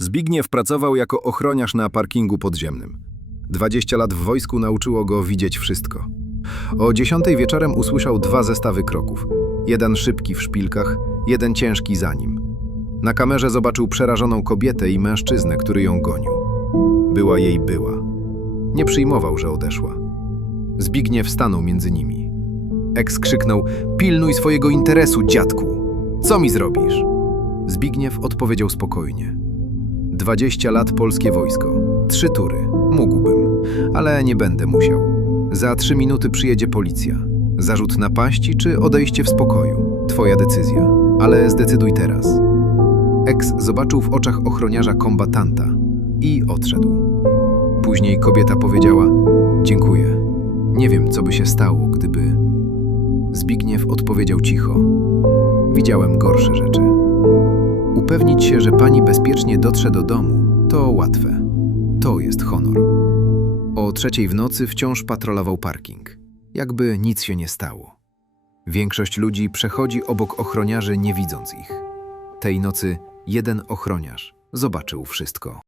Zbigniew pracował jako ochroniarz na parkingu podziemnym. 20 lat w wojsku nauczyło go widzieć wszystko. O 10 wieczorem usłyszał dwa zestawy kroków. Jeden szybki w szpilkach, jeden ciężki za nim. Na kamerze zobaczył przerażoną kobietę i mężczyznę, który ją gonił. Była jej była. Nie przyjmował, że odeszła. Zbigniew stanął między nimi. Eks krzyknął: Pilnuj swojego interesu, dziadku! Co mi zrobisz? Zbigniew odpowiedział spokojnie. 20 lat polskie wojsko. Trzy tury. Mógłbym, ale nie będę musiał. Za trzy minuty przyjedzie policja. Zarzut napaści czy odejście w spokoju. Twoja decyzja. Ale zdecyduj teraz. Eks zobaczył w oczach ochroniarza kombatanta i odszedł. Później kobieta powiedziała: Dziękuję. Nie wiem, co by się stało, gdyby. Zbigniew odpowiedział cicho: Widziałem gorsze rzeczy. Upewnić się, że pani bezpiecznie dotrze do domu, to łatwe. To jest honor. O trzeciej w nocy wciąż patrolował parking. Jakby nic się nie stało. Większość ludzi przechodzi obok ochroniarzy, nie widząc ich. Tej nocy jeden ochroniarz zobaczył wszystko.